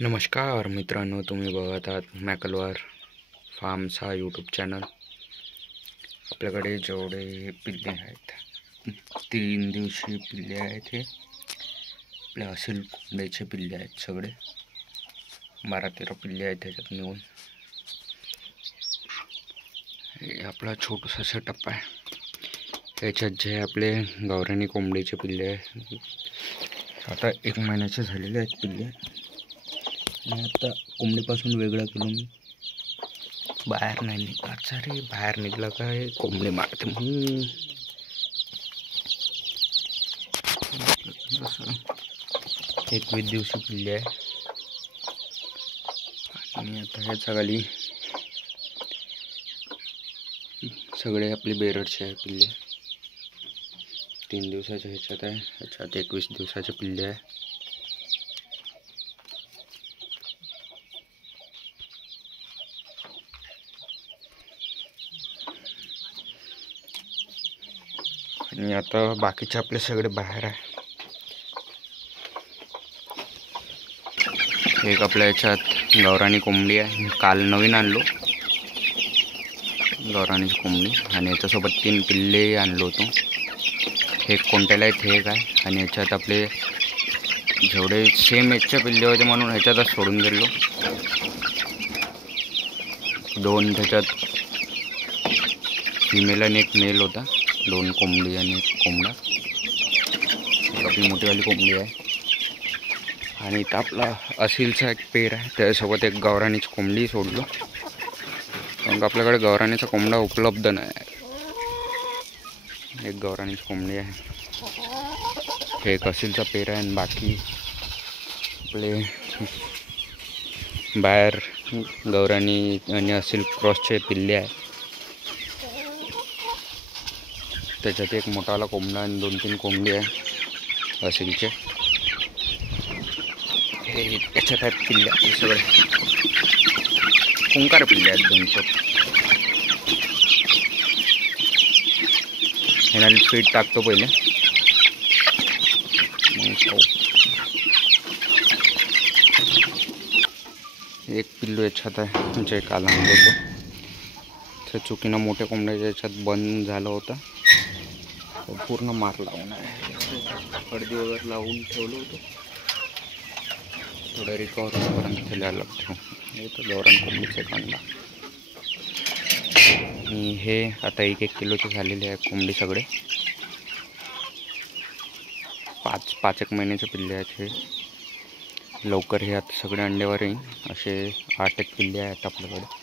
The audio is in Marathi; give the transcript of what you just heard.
नमस्कार मित्रांनो, तुम्ही बघत आहात मॅकलवार फार्म्स हा यूट्यूब चॅनल। आपल्याकडे जेवढे पिल्ले आहेत 3 दिवशी पिल्ले आहेत। हे आपल्या असेल कोंबड्याचे पिल्ले आहेत। सगळे 12-13 पिल्ले आहेत त्याच्यात मिळून। हे आपला छोटासा सेटअप आहे। याच्यात जे आपले गावरानी कोंबडीचे पिल्ले आहे, आता 1 महिन्याचे झालेले आहेत पिल्ले। आणि आता कोंबडीपासून वेगळं करून बाहेर नाही निघायचं रे। बाहेर निघलं काय कोंबडी मारते म्हणून 21 दिवशी पिल्ले आहे। आणि आता ह्याच्या खाली सगळे आपले बेरडचे आहे पिल्ले। 3 दिवसाचे ह्याच्यात आहे, ह्याच्यात 21 दिवसाचे पिल्ले आहे। आणि आता बाकीचे आपले सगळे बाहेर आहे। एक आपल्या याच्यात गावरानी कोंबडी आहे, काल नवीन आणलो गावरानीची कोंबडी। आणि याच्यासोबत 3 पिल्ले आणलो होतो। हे कोणत्याला आहेत हे काय। आणि याच्यात आपले जेवढे सेम एजचे पिल्ले होते म्हणून ह्याच्यातच सोडून दिलो। 2 त्याच्यात फिमेल आणि 1 मेल होता। 2 कोंबडी आणि 1 कोंबडा। एक आपली मोठीवाली कोंबडी आहे। आणि इथं आपला असीलचा एक पेर आहे, त्याच्यासोबत एक गावरानीची कोंबडी सोडलो। कारण आपल्याकडे गावरानीचा कोंबडा उपलब्ध नाही। एक गावरानीची कोंबडी आहे, हे एक असीलचा पेर आहे। आणि बाकी आपले बाहेर गावरानी आणि असील क्रॉसचे पिल्ले आहे। त्याच्यात एक मोठाला कोंबडा आणि 2-3 कोंबडी आहे असीलचे। हे याच्यात आहेत पिल्ले आपले सगळे खुंकार पिल्ले आहेत 200। ह्याला फीड टाकतो पहिले, मग खाऊ। एक पिल्लू याच्यात आहे जे काल आणलं होतं। त्या चुकीनं मोठ्या कोंबड्याच्या याच्यात बंद झालं होतं, पूर्ण मार लावून आहे। हळदी वगैरे लावून ठेवलं होतं, थोडं रिकवर होईपर्यंत त्याला अलग ठेवू। हे तर गावरान कोंबडीचे कांदा। आणि हे आता 1-1 किलोचे झालेले आहे कोंबडी सगळे। 5-1 महिन्याचे पिल्ले आहेत हे। लवकर हे आता सगळे अंड्यावर येईल असे 8-1 पिल्ले आहेत आपल्याकडे।